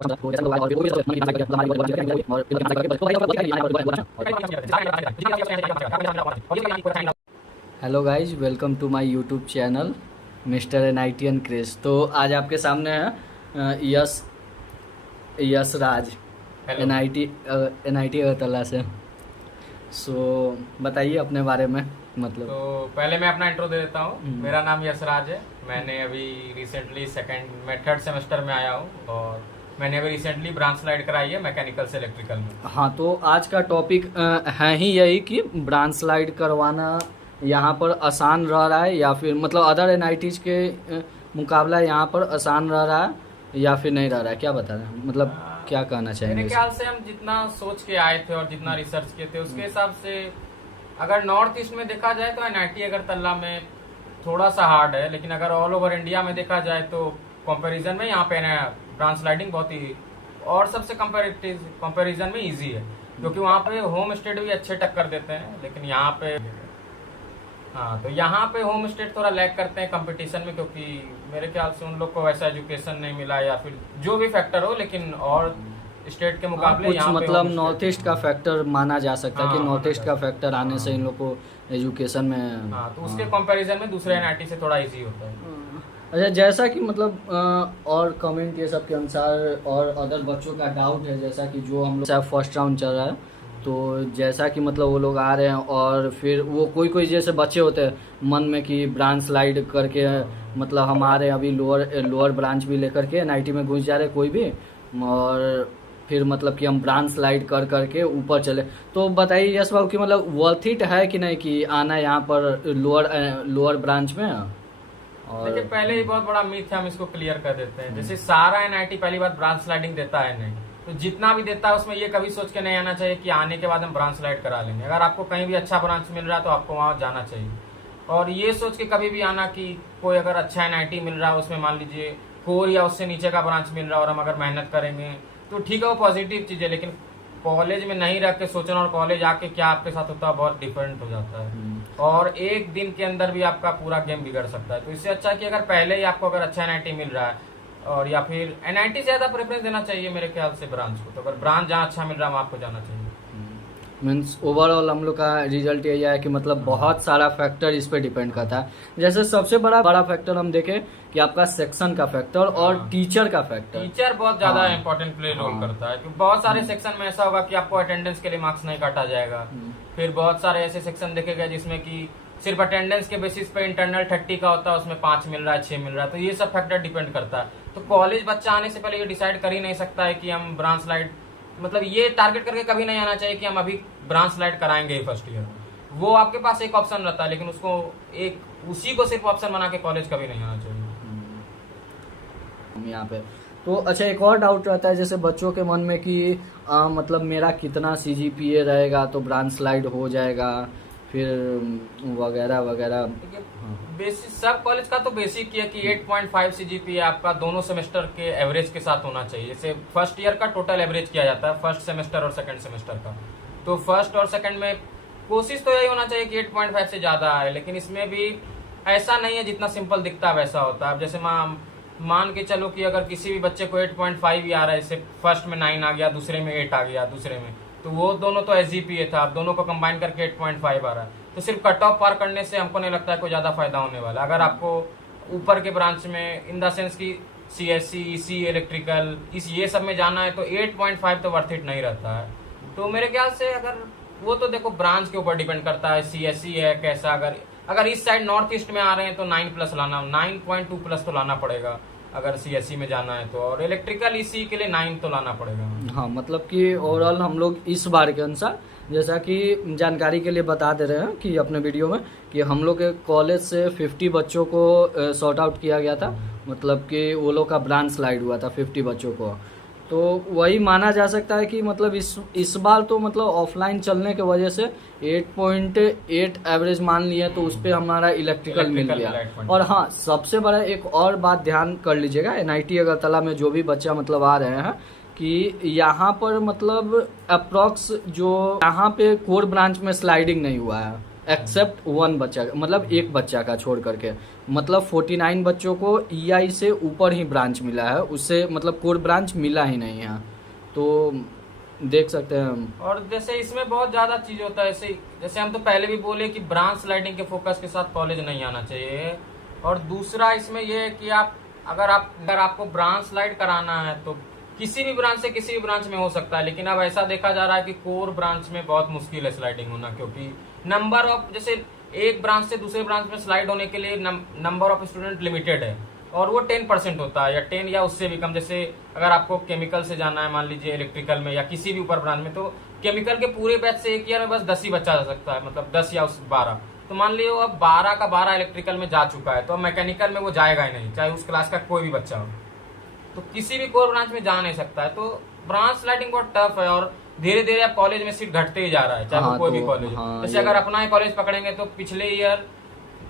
Hello guys, welcome to my YouTube channel mister NITN Chris. तो आज आपके सामने है यश राज एनआईटी अगरतला से। सो बताइए अपने बारे में। मतलब तो पहले मैं अपना इंट्रो दे देता हूँ। मेरा नाम यश राज है। मैंने अभी रिसेंटली थर्ड सेमेस्टर में आया हूँ और मैंने अभी रिसेंटली ब्रांच स्लाइड कराई है मैकेनिकल से इलेक्ट्रिकल में। हाँ, तो आज का टॉपिक है ही यही कि ब्रांच स्लाइड करवाना यहाँ पर आसान रह रहा है या फिर मतलब अदर एनआईटीज के मुकाबला यहाँ पर आसान रह रहा है या फिर नहीं रह रहा है। क्या बता रहे हैं, मतलब क्या कहना चाहेंगे? मेरे ख्याल से हम जितना सोच के आए थे और जितना रिसर्च किए थे उसके हिसाब से अगर नॉर्थ ईस्ट में देखा जाए तो एनआईटी अगरतला में थोड़ा सा हार्ड है, लेकिन अगर ऑल ओवर इंडिया में देखा जाए तो कंपैरिजन में यहाँ पे ब्रांच स्लाइडिंग बहुत ही और सबसे कंपैरिजन में इजी है, क्योंकि वहाँ पे होम स्टेट भी अच्छे टक्कर देते हैं। लेकिन यहाँ पे तो यहाँ पे होम स्टेट थोड़ा लैग करते हैं कंपटीशन में, क्योंकि मेरे ख्याल से उन लोग को वैसा एजुकेशन नहीं मिला या फिर जो भी फैक्टर हो, लेकिन और स्टेट के मुकाबले कुछ मतलब नॉर्थ ईस्ट का फैक्टर माना जा सकता है कि नॉर्थ ईस्ट का फैक्टर आने से इन लोग को एजुकेशन में तो उसके कंपैरिजन में दूसरे एनआईटी से थोड़ा इजी होता है। अच्छा, जैसा कि मतलब और कमेंट ये सब के अनुसार और अदर बच्चों का डाउट है, जैसा कि जो हम लोग फर्स्ट राउंड चल रहा है, तो जैसा कि मतलब वो लोग आ रहे हैं और फिर वो कोई जैसे बच्चे होते हैं मन में कि ब्रांच स्लाइड करके मतलब हमारे अभी लोअर ब्रांच भी लेकर के एनआईटी में घुस जा रहे कोई भी, और फिर मतलब कि हम ब्रांच स्लाइड कर करके ऊपर चले। तो बताइए यश बाबू कि मतलब वर्थ इट है कि नहीं कि आना यहाँ पर लोअर ब्रांच में? और देखिए, पहले ही बहुत बड़ा मिथ है, हम इसको क्लियर कर देते हैं। जैसे सारा एनआईटी पहली बात ब्रांच स्लाइडिंग देता है नहीं, तो जितना भी देता है उसमें ये कभी सोच के नहीं आना चाहिए कि आने के बाद हम ब्रांच स्लाइड करा लेंगे। अगर आपको कहीं भी अच्छा ब्रांच मिल रहा है तो आपको वहां जाना चाहिए, और ये सोच के कभी भी आना कि कोई अगर अच्छा एनआईटी मिल रहा है उसमें मान लीजिए कोर या उससे नीचे का ब्रांच मिल रहा है और हम अगर मेहनत करेंगे तो ठीक है, वो पॉजिटिव चीज है। लेकिन कॉलेज में नहीं रह के सोचना और कॉलेज आके क्या आपके साथ होता है बहुत डिफरेंट हो जाता है, और एक दिन के अंदर भी आपका पूरा गेम बिगड़ सकता है। तो इससे अच्छा है कि अगर पहले ही आपको अगर अच्छा एनआईटी मिल रहा है और या फिर एनआईटी ज्यादा प्रेफरेंस देना चाहिए मेरे ख्याल से ब्रांच को। तो अगर ब्रांच जहाँ अच्छा मिल रहा है वहाँ आपको जाना चाहिए। मीन्स ओवरऑल हम लोग का रिजल्ट यही है कि मतलब बहुत सारा फैक्टर इस पे डिपेंड करता है। जैसे सबसे बड़ा फैक्टर हम देखें कि आपका सेक्शन का फैक्टर और टीचर का फैक्टर। टीचर बहुत ज्यादा इंपॉर्टेंट प्ले रोल करता है, क्योंकि बहुत सारे सेक्शन में ऐसा होगा कि आपको अटेंडेंस के लिए मार्क्स नहीं काटा जाएगा। फिर बहुत सारे ऐसे सेक्शन देखे गए जिसमें कि सिर्फ अटेंडेंस के बेसिस पे इंटरनल 30 का होता है, उसमें 5 मिल रहा है, 6 मिल रहा है। तो ये सब फैक्टर डिपेंड करता है। तो कॉलेज बच्चा आने से पहले ये डिसाइड कर ही नहीं सकता है कि हम ब्रांच स्लाइड मतलब ये टारगेट करके कभी नहीं आना चाहिए कि हम अभी ब्रांच स्लाइड कराएंगे फर्स्ट ईयर। वो आपके पास एक ऑप्शन रहता है, लेकिन उसको उसी को सिर्फ ऑप्शन बना के कॉलेज कभी नहीं आना चाहिए यहाँ पे। तो अच्छा, एक और डाउट रहता है जैसे बच्चों के मन में कि मतलब मेरा कितना सीजीपीए रहेगा तो ब्रांच स्लाइड हो जाएगा, फिर वगैरह वगैरह। बेसिक सब कॉलेज का तो बेसिक ये कि 8.5 सीजीपीए आपका दोनों सेमेस्टर के एवरेज के साथ होना चाहिए। जैसे फर्स्ट ईयर का टोटल एवरेज किया जाता है फर्स्ट सेमेस्टर और सेकंड सेमेस्टर का, तो फर्स्ट और सेकंड में कोशिश तो यही होना चाहिए कि 8.5 से ज्यादा आए। लेकिन इसमें भी ऐसा नहीं है जितना सिंपल दिखता है वैसा होता है। अब जैसे मान के चलो कि अगर किसी भी बच्चे को 8.5 ही आ रहा है, जैसे फर्स्ट में 9 आ गया, दूसरे में 8 आ गया, दूसरे में, तो वो दोनों तो एसजीपीए था, अब दोनों को कंबाइन करके 8.5 आ रहा है। तो सिर्फ कट ऑफ पार करने से हमको नहीं लगता है कोई ज्यादा फायदा होने वाला। अगर आपको ऊपर के ब्रांच में इन द सेंस की सीएससी, ईसी, इलेक्ट्रिकल ये सब में जाना है तो 8.5 तो वर्थ इट नहीं रहता है। तो मेरे ख्याल से अगर वो तो देखो ब्रांच के ऊपर डिपेंड करता है, सीएससी है कैसा। अगर इस साइड नॉर्थ ईस्ट में आ रहे हैं तो 9+ लाना, 9.2+ तो लाना पड़ेगा अगर सीएससी में जाना है तो, और इलेक्ट्रिकल ईसी के लिए 9 तो लाना पड़ेगा। हाँ, मतलब कि ओवरऑल हम लोग इस बार के अनुसार जैसा कि जानकारी के लिए बता दे रहे हैं कि अपने वीडियो में कि हम लोग के कॉलेज से 50 बच्चों को सॉर्ट आउट किया गया था, मतलब कि वो लोग का ब्रांच स्लाइड हुआ था 50 बच्चों को। तो वही माना जा सकता है कि मतलब इस बार तो मतलब ऑफलाइन चलने की वजह से 8.8 एवरेज मान लिया, तो उस पर हमारा इलेक्ट्रिकल मिल गया। और हाँ, सबसे बड़ा एक और बात ध्यान कर लीजिएगा, एनआईटी अगरतला में जो भी बच्चा मतलब आ रहे हैं कि यहाँ पर मतलब अप्रॉक्स जो यहाँ पे कोर ब्रांच में स्लाइडिंग नहीं हुआ है, एक्सेप्ट 1 बच्चा, मतलब एक बच्चा का छोड़ करके, मतलब 49 बच्चों को EI से ऊपर ही ब्रांच मिला है, उससे मतलब कोर ब्रांच मिला ही नहीं है। तो देख सकते हैं हम। और जैसे इसमें बहुत ज्यादा चीज होता है, जैसे हम तो पहले भी बोले कि ब्रांच स्लाइडिंग के फोकस के साथ कॉलेज नहीं आना चाहिए। और दूसरा इसमें यह है कि अगर आपको ब्रांच स्लाइड कराना है तो किसी भी ब्रांच से किसी भी ब्रांच में हो सकता है, लेकिन अब ऐसा देखा जा रहा है कि कोर ब्रांच में बहुत मुश्किल है स्लाइडिंग होना, क्योंकि नंबर ऑफ, जैसे एक ब्रांच से दूसरे ब्रांच में स्लाइड होने के लिए नंबर ऑफ स्टूडेंट लिमिटेड है, और वो 10% होता है, या 10 या उससे भी कम। जैसे अगर आपको केमिकल से जाना है, मान लीजिए इलेक्ट्रिकल में या किसी भी ऊपर ब्रांच में, तो केमिकल के पूरे बैच से एक ईयर में बस 10 ही बच्चा जा सकता है, मतलब 10 या 12। तो मान लीजिए अब 12 का 12 इलेक्ट्रिकल में जा चुका है, तो अब मैकेनिकल में वो जाएगा ही नहीं, चाहे उस क्लास का कोई भी बच्चा हो, तो किसी भी कोर ब्रांच में जा नहीं सकता है। तो ब्रांच स्लाइडिंग बहुत टफ है, और धीरे धीरे अब कॉलेज में सीट घटते ही जा रहा है, चाहे वो कोई भी कॉलेज हो। जैसे अगर अपना ही कॉलेज पकड़ेंगे तो पिछले ईयर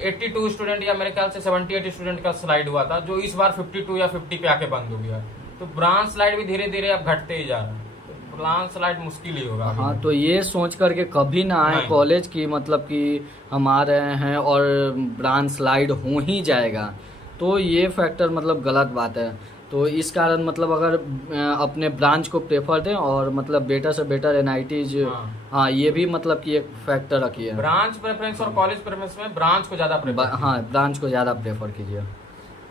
82 स्टूडेंट या मेरे ख्याल से 78 स्टूडेंट का स्लाइड हुआ था, जो इस बार 52 या 50 पे आके बंद हो गया। तो ब्रांच स्लाइड भी धीरे धीरे अब घटते ही जा रहा है, तो ब्रांच स्लाइड मुश्किल ही होगा। हाँ, तो ये सोच करके कभी ना आए कॉलेज की, मतलब कि हम आ रहे हैं और ब्रांच स्लाइड हो ही जाएगा, तो ये फैक्टर मतलब गलत बात है। तो इस कारण मतलब अगर अपने ब्रांच को प्रेफर दें, और मतलब बेटर से बेटर NITs, हाँ ये भी मतलब कि एक फैक्टर रखिए। ब्रांच प्रेफरेंस और कॉलेज प्रेफरेंस में ब्रांच को ज्यादा प्रेफर, हाँ ब्रांच को ज्यादा प्रेफर कीजिए।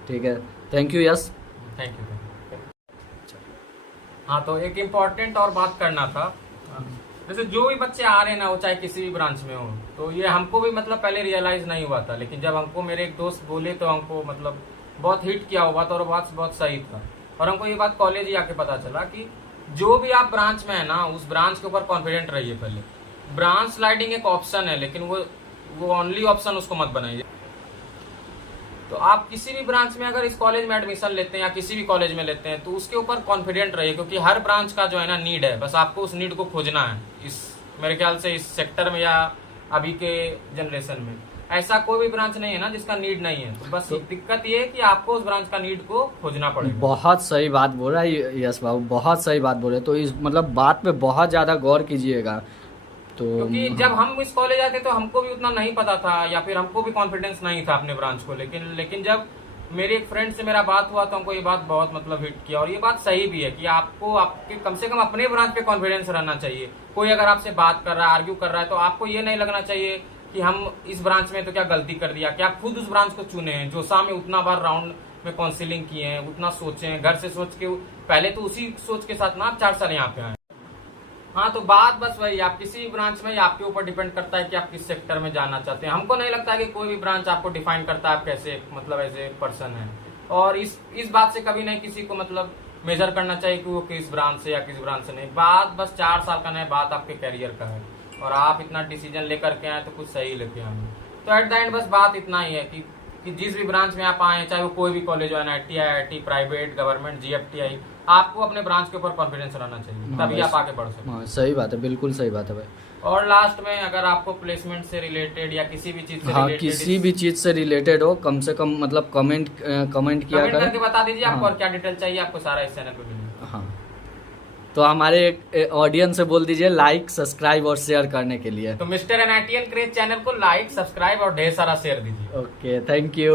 ठीक है, thank you. Yes, thank you. हाँ, तो एक इम्पोर्टेंट और बात करना था, जैसे जो भी बच्चे आ रहे हैं ना, वो चाहे किसी भी ब्रांच में हो, तो ये हमको भी मतलब पहले रियलाइज नहीं हुआ था, लेकिन जब हमको मेरे एक दोस्त बोले तो हमको मतलब बहुत हिट किया वो बात, और बात बहुत सही था। और हमको ये बात कॉलेज ही आके पता चला कि जो भी आप ब्रांच में है ना, उस ब्रांच के ऊपर कॉन्फिडेंट रहिए पहले। ब्रांच स्लाइडिंग एक ऑप्शन है, लेकिन वो ओनली ऑप्शन उसको मत बनाइए। तो आप किसी भी ब्रांच में अगर इस कॉलेज में एडमिशन लेते हैं या किसी भी कॉलेज में लेते हैं, तो उसके ऊपर कॉन्फिडेंट रहिए, क्योंकि हर ब्रांच का जो है ना नीड है, बस आपको उस नीड को खोजना है। इस मेरे ख्याल से इस सेक्टर में या अभी के जनरेशन में ऐसा कोई भी ब्रांच नहीं है ना जिसका नीड नहीं है। तो बस दिक्कत ये है कि आपको उस ब्रांच का नीड को खोजना पड़ेगा। बहुत सही बात बोल रहा है यस बाबू, बहुत सही बात बोल रहे। तो इस मतलब बात पे बहुत ज्यादा गौर कीजिएगा। तो क्योंकि जब हम इस कॉलेज आते तो हमको भी उतना नहीं पता था, या फिर हमको भी कॉन्फिडेंस नहीं था अपने ब्रांच को, लेकिन जब मेरे एक फ्रेंड से मेरा बात हुआ तो हमको ये बात बहुत मतलब हिट किया। और ये बात सही भी है कि आपको आपके कम से कम अपने ब्रांच पे कॉन्फिडेंस रहना चाहिए। कोई अगर आपसे बात कर रहा है, आर्ग्यू कर रहा है, तो आपको ये नहीं लगना चाहिए कि हम इस ब्रांच में तो क्या गलती कर दिया, कि आप खुद उस ब्रांच को चुने हैं, जो सामने उतना बार राउंड में काउंसिलिंग किए हैं, उतना सोचे हैं, घर से सोच के पहले तो उसी सोच के साथ ना आप 4 साल यहाँ पे आए। हाँ, तो बात बस वही, आप किसी भी ब्रांच में आपके ऊपर डिपेंड करता है कि आप किस सेक्टर में जाना चाहते हैं। हमको नहीं लगता कि कोई भी ब्रांच आपको डिफाइन करता है आप कैसे मतलब ऐसे पर्सन है। और इस बात से कभी नहीं किसी को मतलब मेजर करना चाहिए कि वो किस ब्रांच से या किस ब्रांच से नहीं। बात बस 4 साल का नहीं, बात आपके करियर का है, और आप इतना डिसीजन लेकर के आए तो कुछ सही लेके आए। तो एट द एंड बस बात इतना ही है कि जिस भी ब्रांच में आप आए, चाहे वो कोई भी कॉलेज हो, NIT, IIT, private, government, GFTI, आपको अपने ब्रांच के ऊपर कॉन्फिडेंस रहना चाहिए, तभी आप आगे बढ़ सकते हैं। सही बात है, बिल्कुल सही बात है भाई। और लास्ट में अगर आपको प्लेसमेंट से रिलेटेड या किसी भी चीज से रिलेटेड, किसी भी चीज से रिलेटेड हो, कम से कम मतलब कमेंट किया करें, करके बता दीजिए आपको और क्या डिटेल चाहिए, आपको सारा इस चैनल पे मिलेगा। हाँ, तो हमारे ऑडियंस से बोल दीजिए लाइक, सब्सक्राइब और शेयर करने के लिए। तो मिस्टर NITian क्रेज चैनल को लाइक, सब्सक्राइब और ढेर सारा शेयर दीजिए। Okay, thank you.